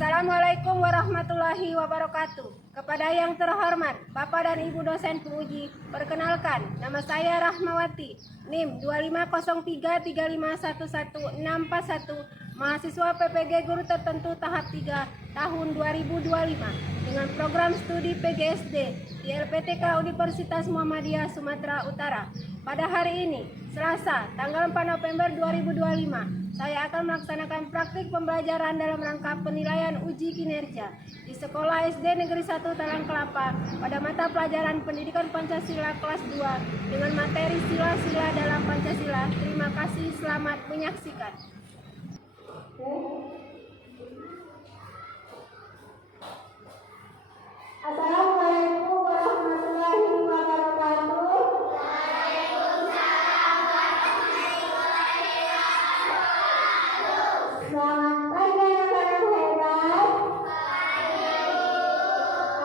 Assalamualaikum warahmatullahi wabarakatuh. Kepada yang terhormat Bapak dan Ibu dosen penguji, perkenalkan nama saya Rahmawati, NIM 2503351161, mahasiswa PPG Guru Tertentu tahap 3 tahun 2025 dengan program studi PGSD di LPTK Universitas Muhammadiyah Sumatera Utara. Pada hari ini, Selasa, tanggal 4 November 2025, saya akan melaksanakan praktik pembelajaran dalam rangka penilaian uji kinerja di Sekolah SD Negeri 1 Talang Kelapa pada mata pelajaran Pendidikan Pancasila kelas 2 dengan materi sila-sila dalam Pancasila. Terima kasih, selamat menyaksikan. Assalamualaikum warahmatullahi wabarakatuh. Selamat pagi anak-anak hebat.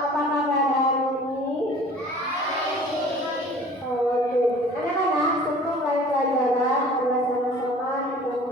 Apa kabar hari ini? Oke, anak-anak sebelum mulai pelajaran, kita sama-sama hitung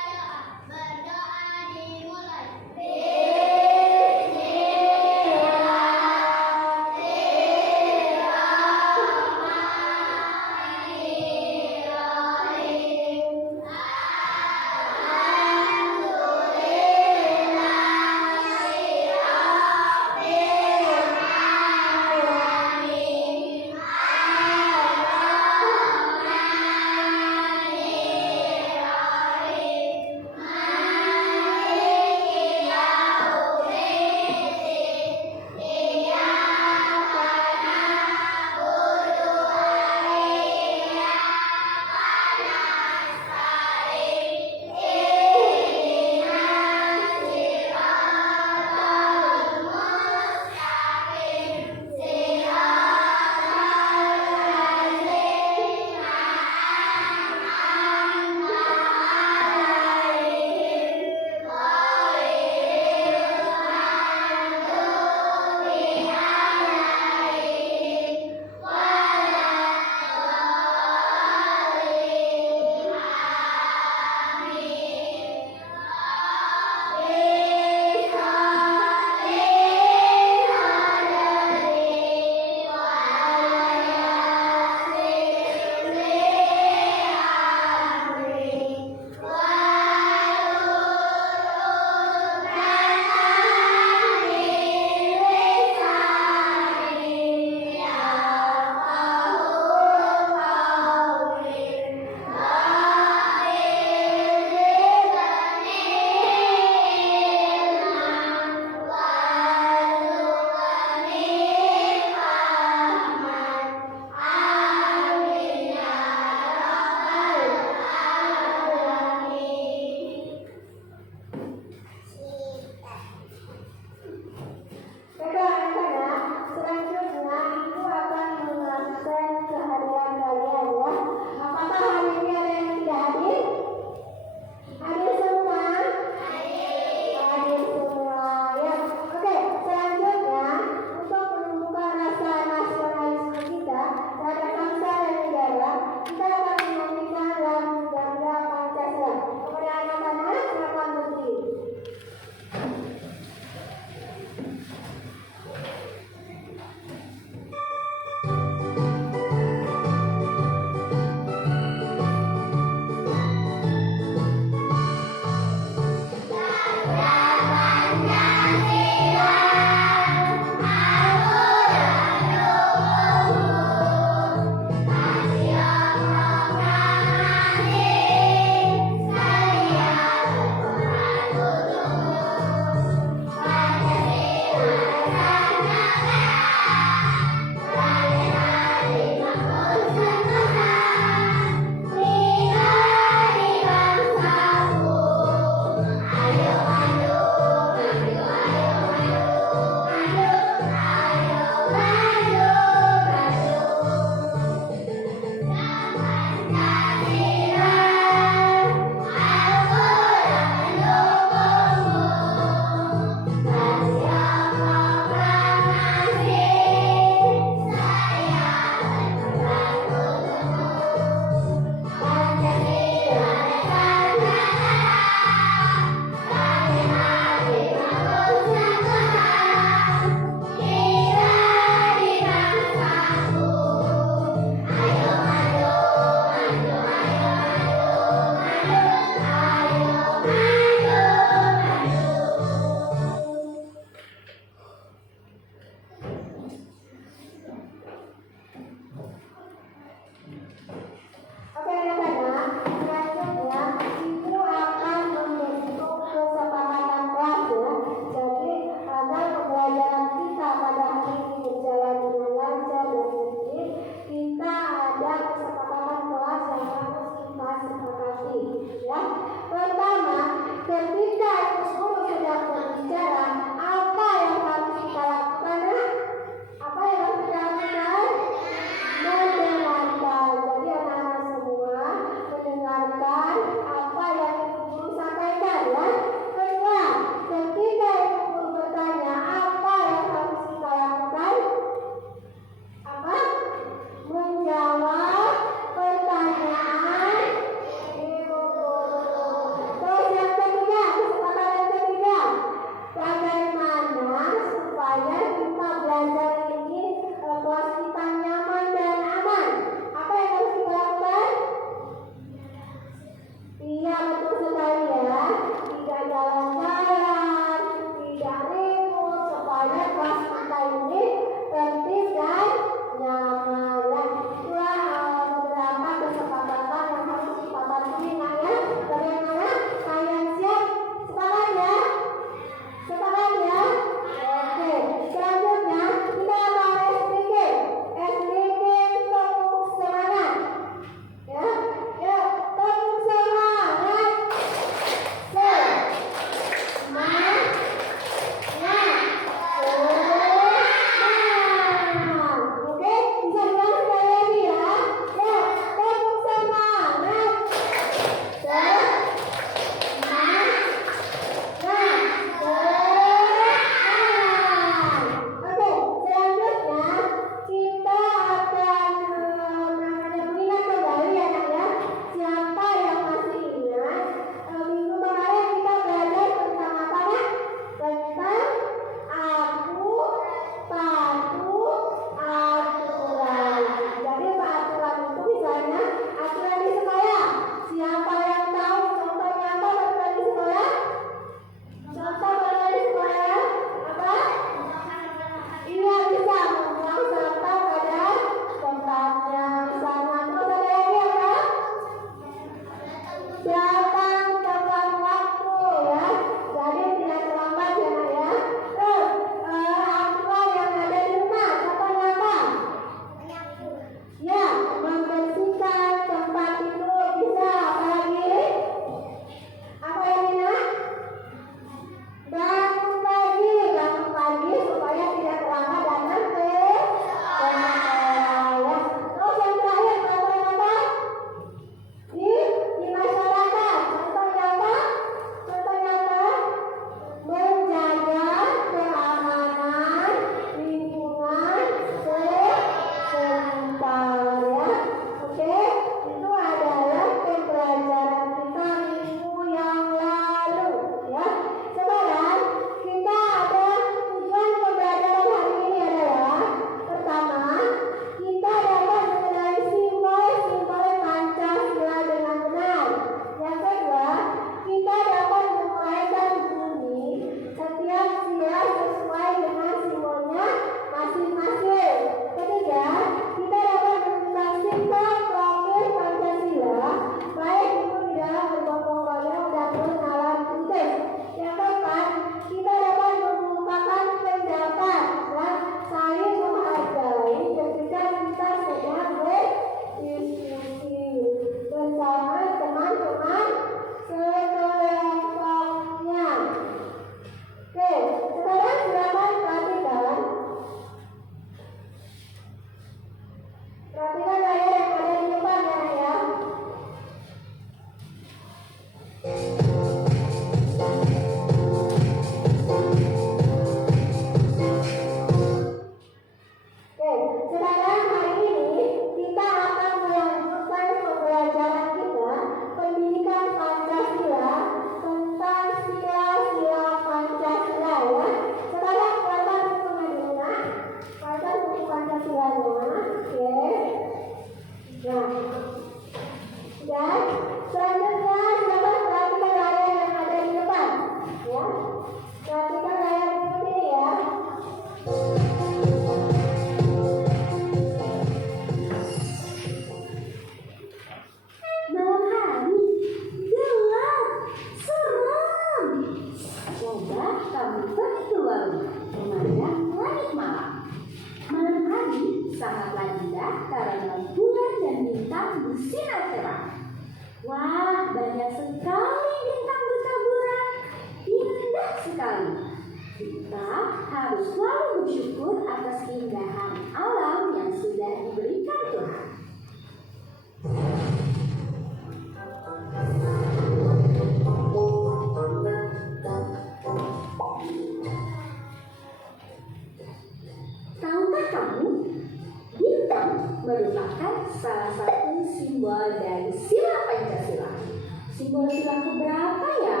simbol sila keberapa ya?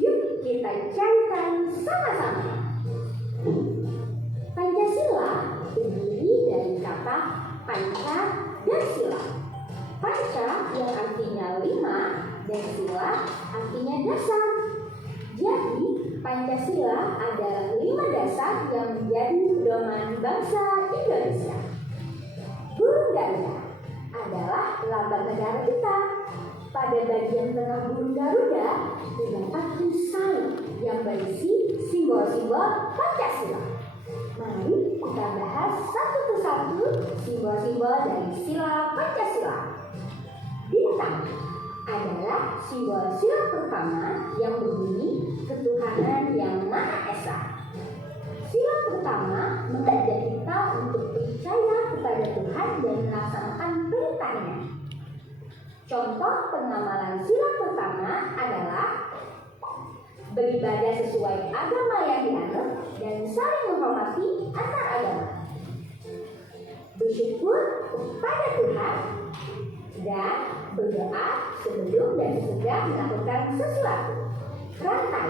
Yuk kita cari tahu sama-sama. Pancasila terdiri dari kata panca dan sila. Panca yang artinya 5 dan sila artinya dasar. Jadi Pancasila adalah 5 dasar yang menjadi pedoman bangsa Indonesia. Burung Garuda adalah lambang negara kita. Pada bagian tengah burung Garuda terdapat perisai yang berisi simbol-simbol Pancasila. Mari kita bahas satu persatu simbol-simbol dari sila Pancasila. Bintang adalah simbol sila pertama yang berbunyi ketuhanan yang Maha Esa. Sila pertama mengajak kita untuk percaya kepada Tuhan dan melaksanakan perintahnya. Contoh pengamalan sila pertama adalah beribadah sesuai agama yang dianut dan saling menghormati antar agama, bersyukur kepada Tuhan, dan berdoa sebelum dan sesudah melakukan sesuatu. Rantai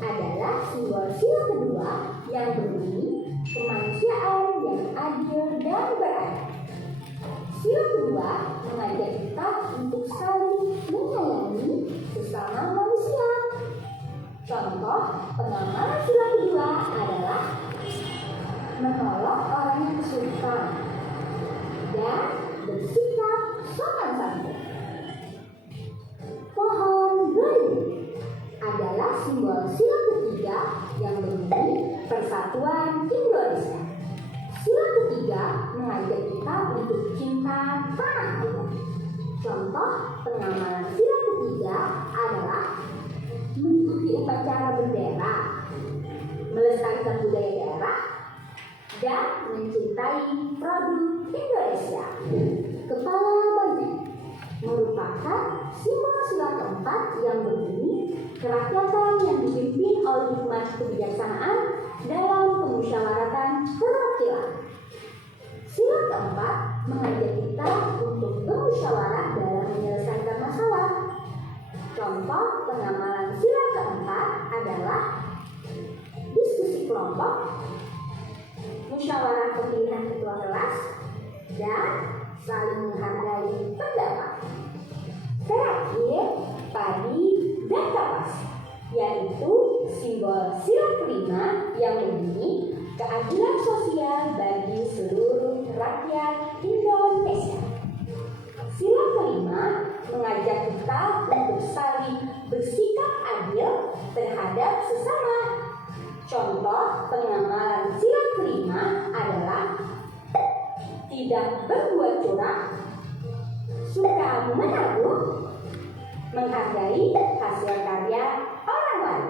adalah simbol sila kedua yang berbunyi kemanusiaan yang adil dan beradab. Sila kedua mengajak kita untuk saling menyayangi sesama manusia. Contoh pengamalan sila kedua adalah menolong orang yang kesulitan dan bersikap sopan santun. Pohon beringin adalah simbol sila ketiga yang berbunyi persatuan Indonesia. Sila ketiga mengajak kita untuk cinta tanah air. Contoh pengamalan sila ketiga adalah mengikuti upacara bendera, melestarikan budaya daerah, dan mencintai produk Indonesia. Kepala banteng merupakan simbol sila keempat yang berbunyi kerakyatan yang dipimpin oleh hikmat kebijaksanaan dalam pemusyawaratan perwakilan. Sila keempat mengajak kita untuk bermusyawarah dalam menyelesaikan masalah. Contoh pengamalan sila keempat adalah diskusi kelompok, musyawarah pemilihan ketua kelas, dan saling menghargai pendapat. Terakhir, padi dan kapas, yaitu simbol sila kelima yang berbunyi keadilan sosial bagi seluruh rakyat Indonesia. Sila kelima mengajak kita untuk saling bersikap adil terhadap sesama. Contoh pengamalan sila kelima adalah tidak berbuat curang, suka menabung, menghargai hasil karya orang lain.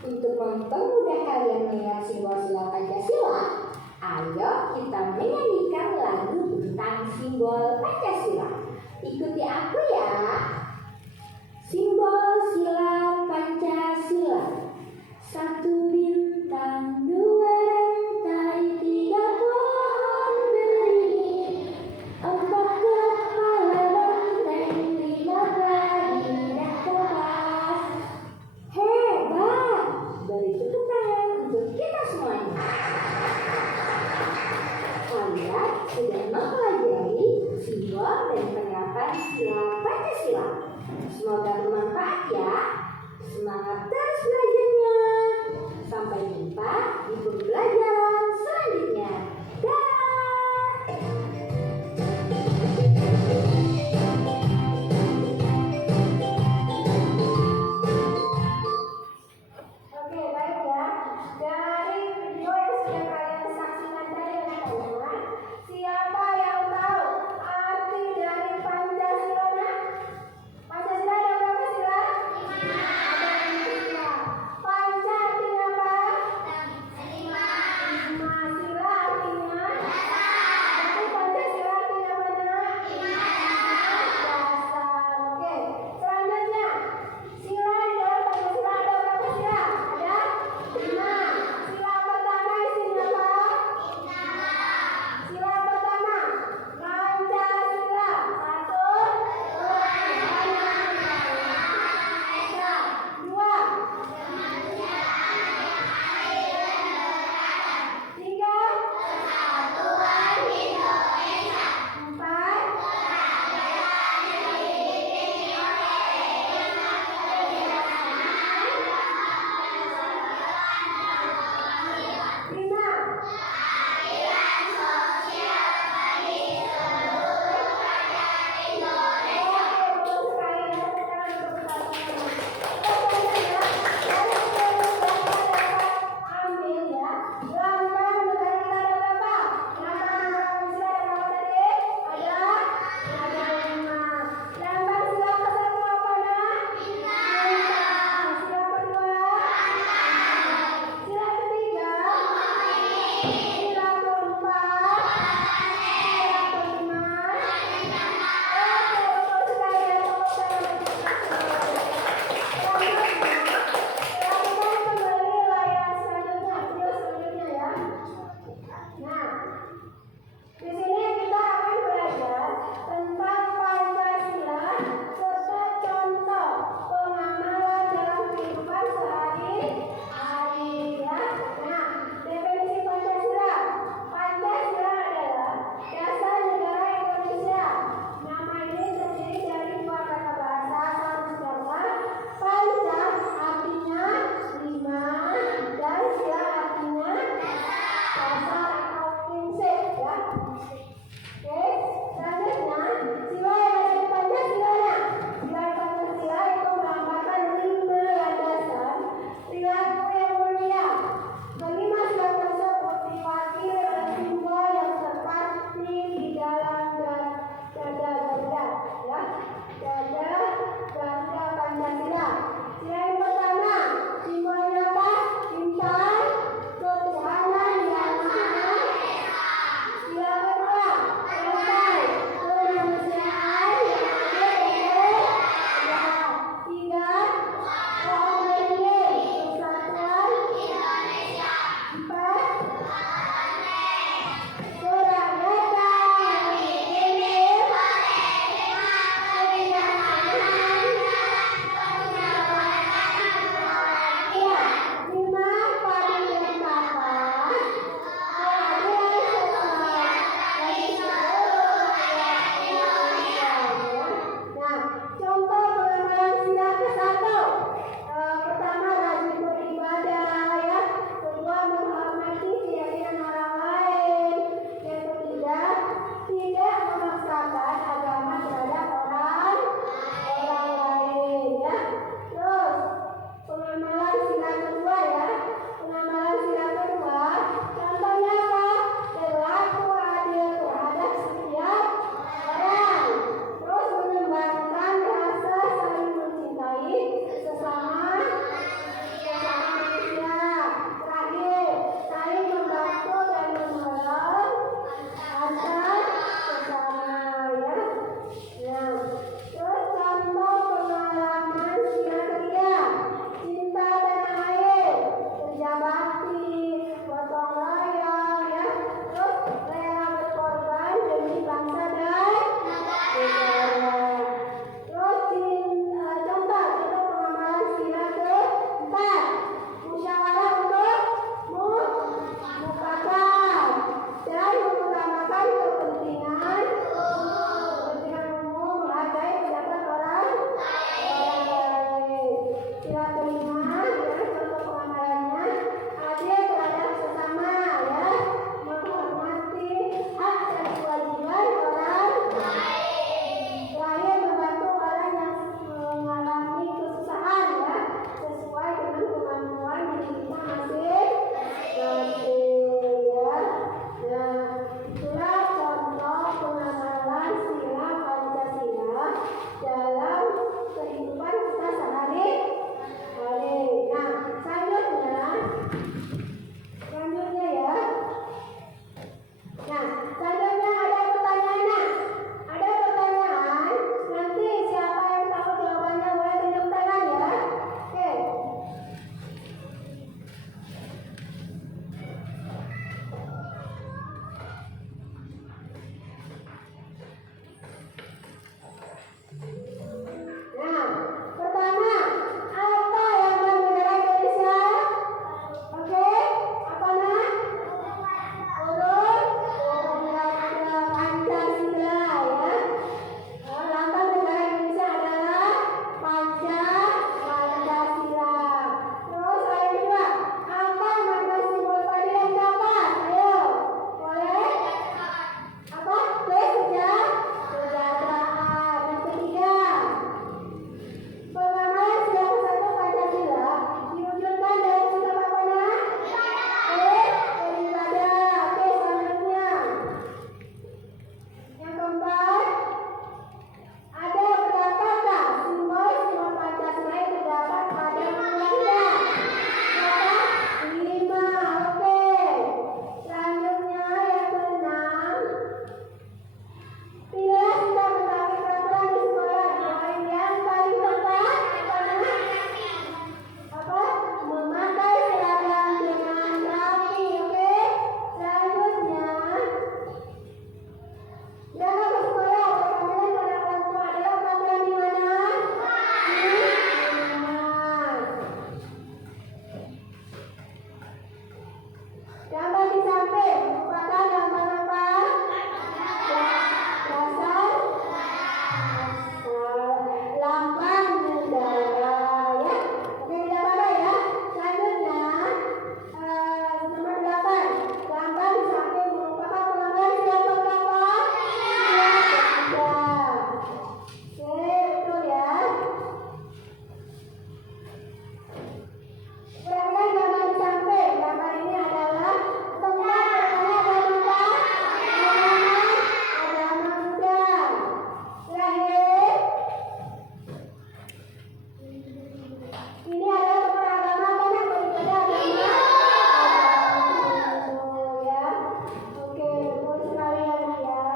Untuk mempermudah kalian mengingat simbol sila Pancasila, ayo kita menyanyikan lagu tentang simbol Pancasila. Ikuti aku ya. Simbol sila Pancasila: 1 bintang, 2 rantai, 3 pohon beringin, 4 kepala banteng, 5 padi dan kapas. Hebat! Beri tepuk tangan untuk kita semuanya. Kalian sudah mempelajari simbol dan penerapan sila Pancasila. Ini adalah keberagaman banyak berbeda agama. Ya. Oke, betul sekali anak ya.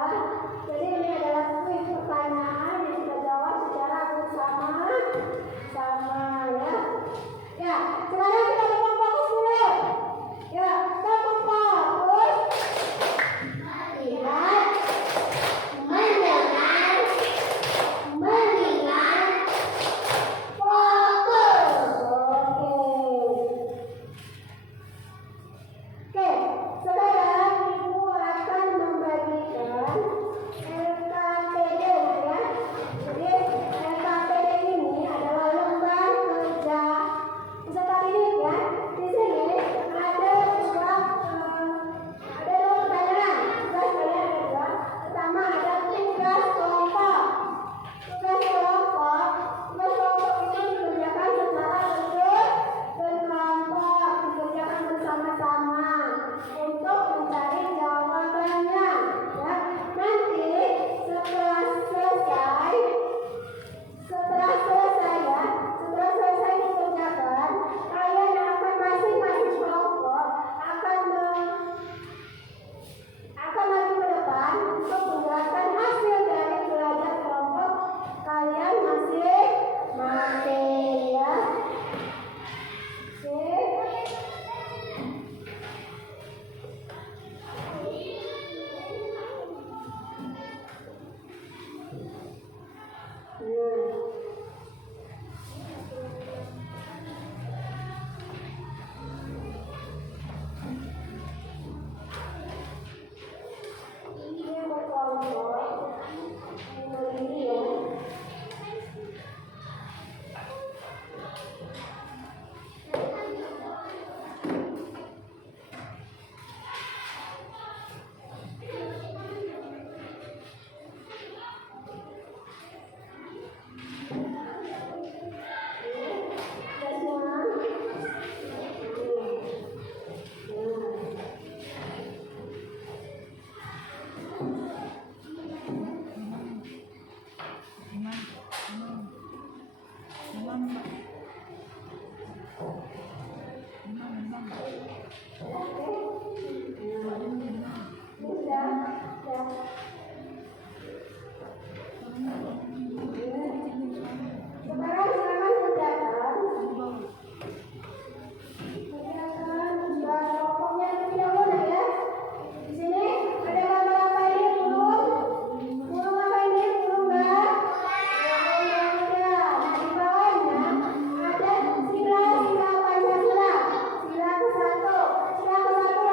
Jadi ini adalah kuis pertanyaan yang kita jawab secara bersama sama ya. Ya, sekarang kita akan fokus dulu. Ya, kita fokus. Lihat, mendengar, melihat, fokus. Oke, sekarang ibu akan membagikan LKPD ya. Jadi LKPD ini adalah lembar kerja peserta didik ya. Di sini ada dua pertanyaan. Tugas kalian ada dua. Pertama ada tugas kelompok. Tugas kelompok itu dikerjakan secara berkelompok, dikerjakan bersama-sama untuk mencari jawabannya. Ya, nanti setelah selesai dikerjakan, kalian akan masing-masing kelompok akan maju ke depan untuk menjelaskan hasil dari belajar kelompok kalian masing-masing ya. Oke. Ini yang berkelompok. Ini ya. Sekarang silakan kerjakan. Kerjakan tugas kelompoknya terlebih dahulu ya. Di sini ada gambar apa ini? Burung apa ini? Burung nggak? Burung ada. Nah di bawahnya ada sila Pancasila. Sila ke-1. Sila ke-1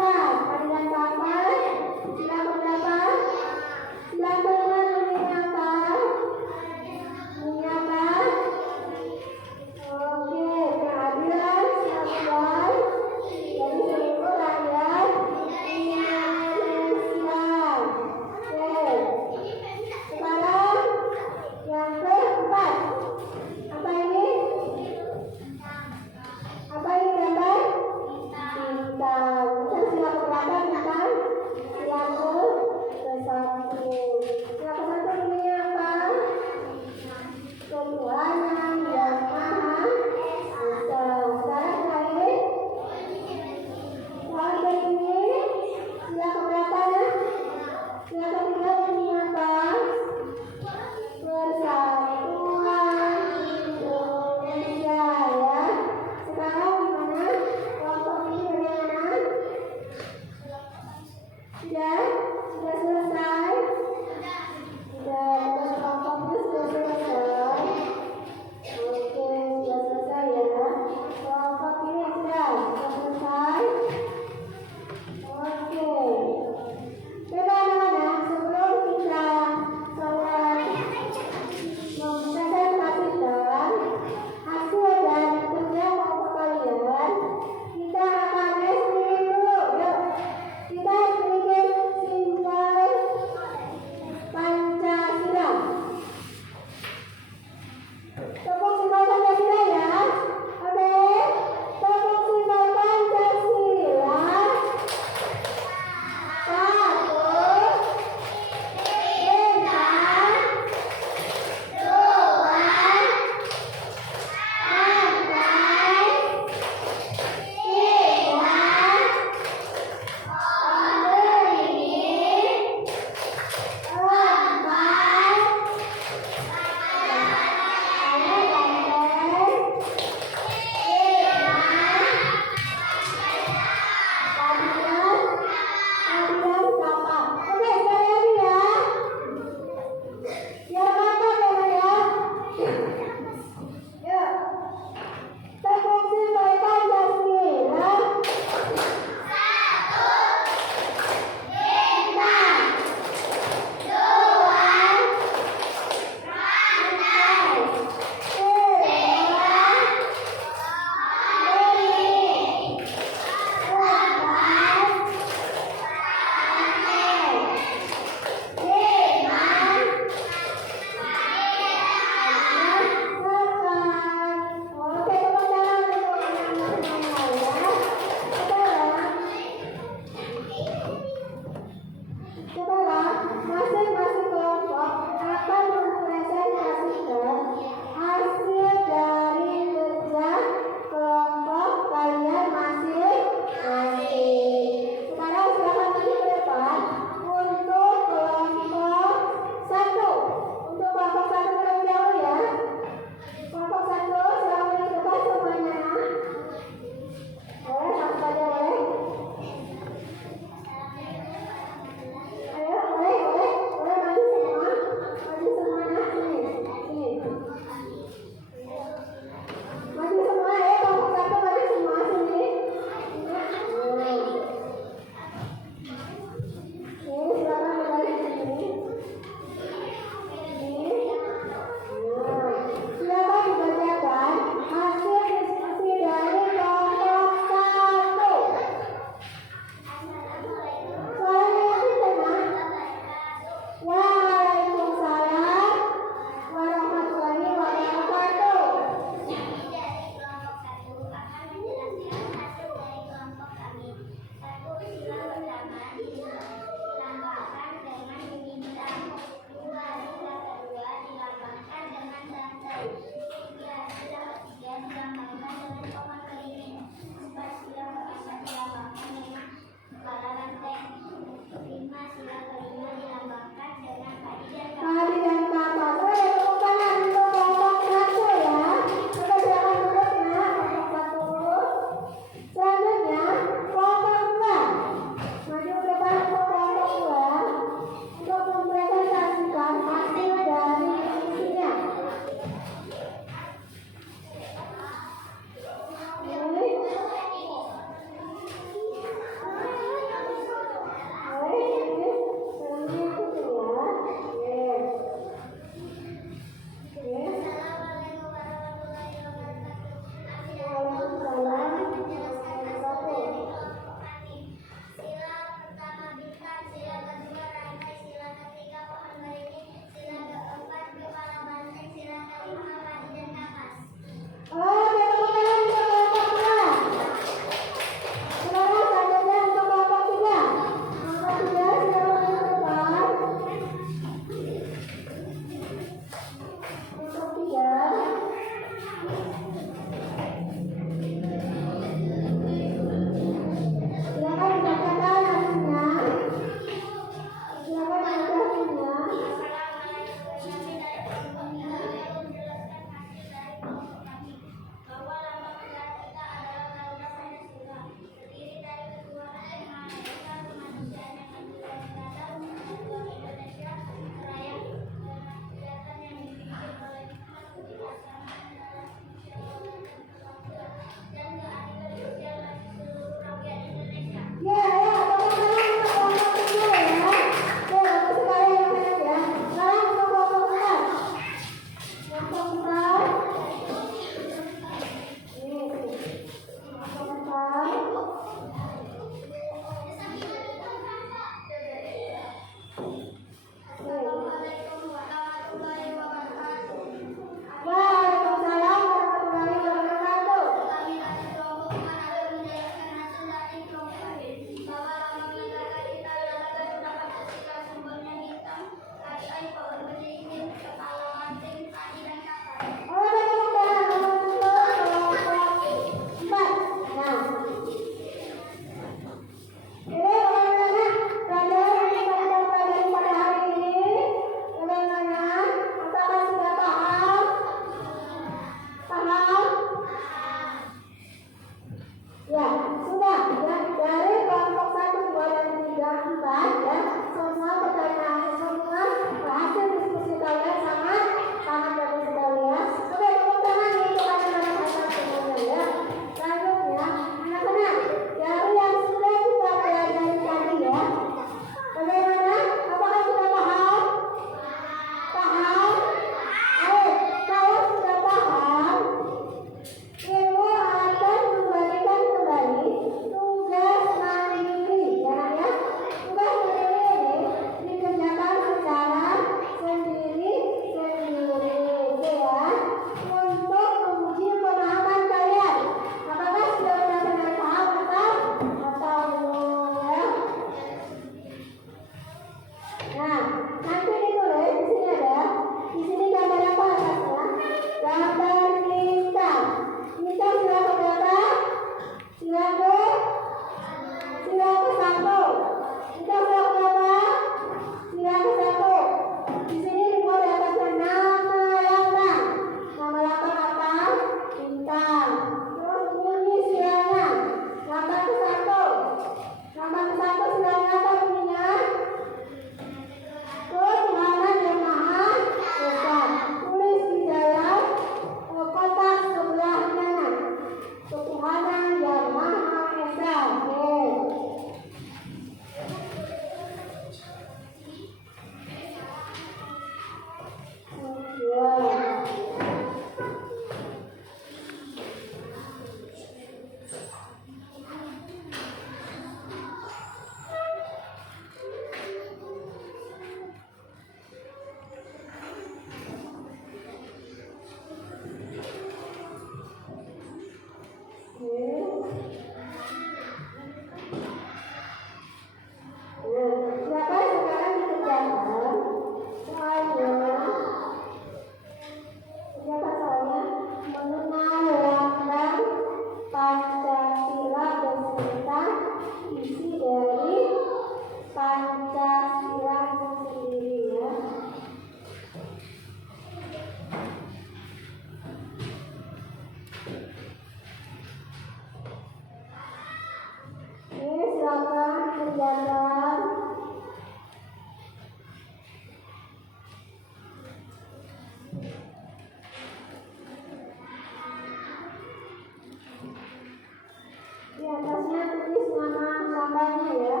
nama lambangnya ya.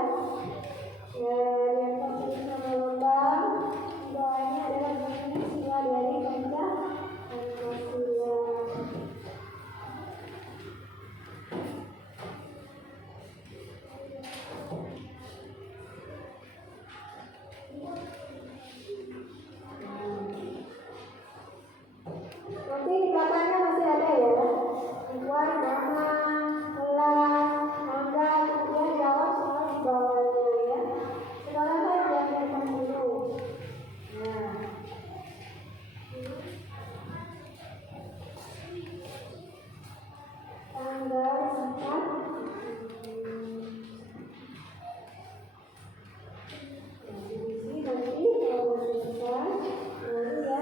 Yang tertulis nama lambang. Doanya adalah bunyi sila dari Pancasila. Nanti di belakangnya masih ada ya. Buat nama, gelar, tanggal, kemudian jawab soal di bawahnya ya. Sekarang saya belajarkan dulu. Nah, tanggal 4. Di sini nanti kalau selesai, baru ya,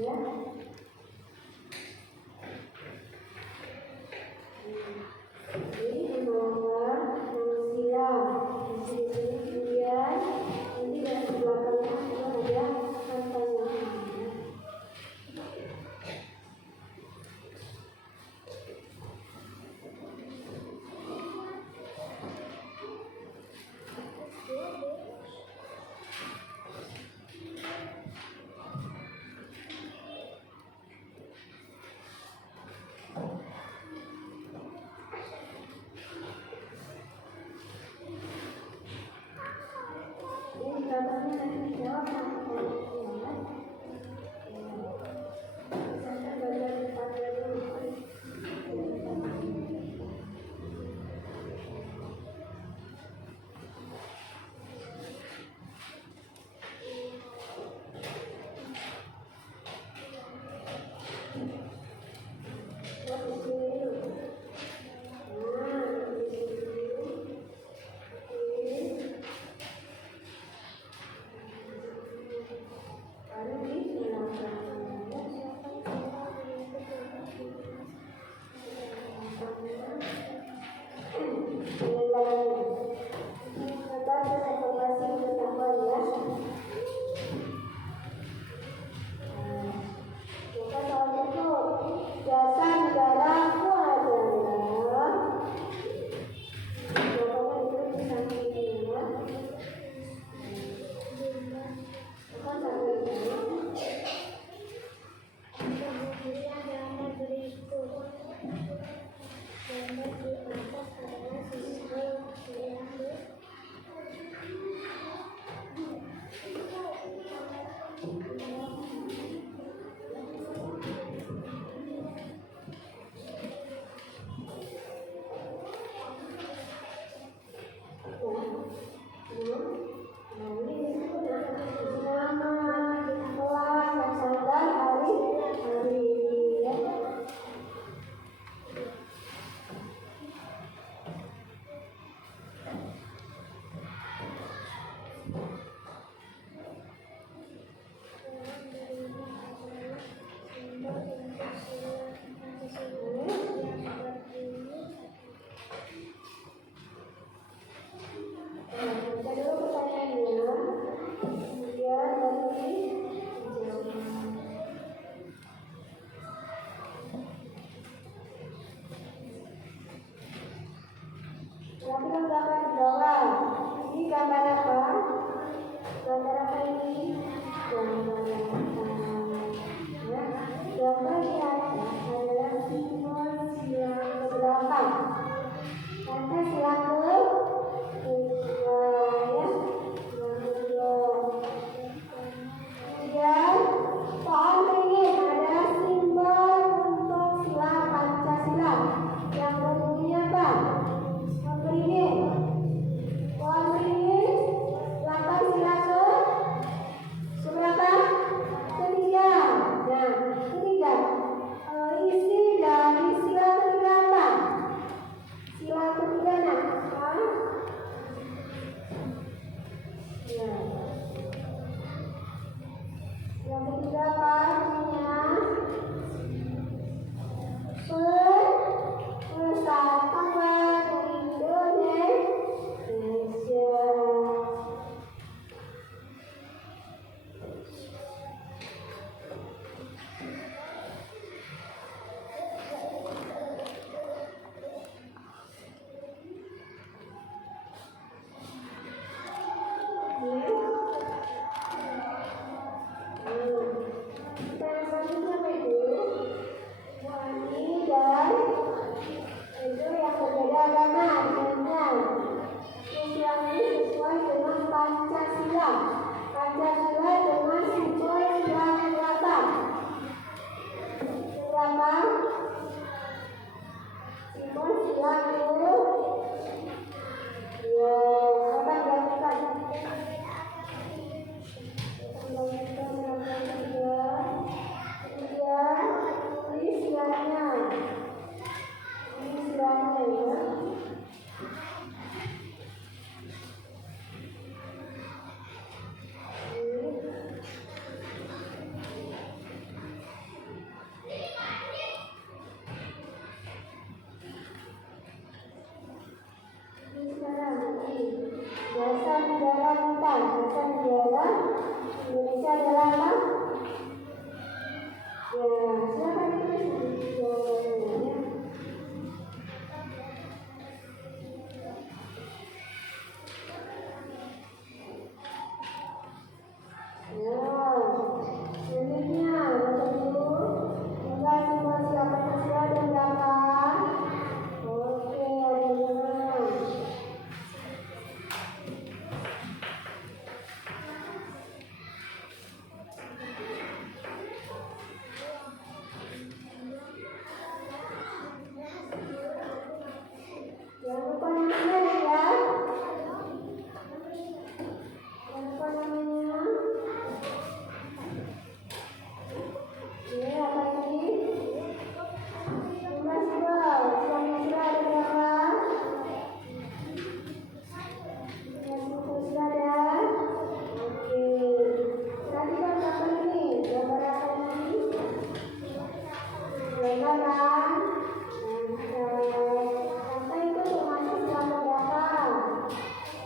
ya. Ini menolak manusia. Di sini kemudian nanti dari belakangnya ada katanya. Ini katanya nanti dijawab sama panitia. Saya belajar di panitia dulu. Jasa negaraku adalah jawabannya itu di sampingnya. Bukan sampai ini. Lakukan gambar di bawah. Ini gambar apa? Gambar apa ini? Gambar apa? Ya, gambar di atas adalah simbol sila keberapa? Kata sila kedua, ya, kemudian soal ini adalah simbol untuk sila Pancasila yang berbunyi apa? Ini Selatan. Selatan dia ya. Indonesia adalah apa? Ya, silakan ditulis jawabannya. Selanjutnya, baca dulu. Tinggal simbol siapa yang sudah dan berapa? Oke, ada 5. Jangan lupa namanya ya. Jangan lupa namanya. Oke, apa ini? Jumlah simbol. Simbol yang sudah ada berapa? Jumlah simbol sudah ada. Oke. Perhatikan gambar ini. Gambar apa ini? Gambaran. Kata itu termasuk gambar berapa?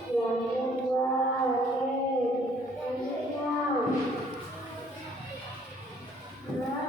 Yang kedua. Oke. Selanjutnya.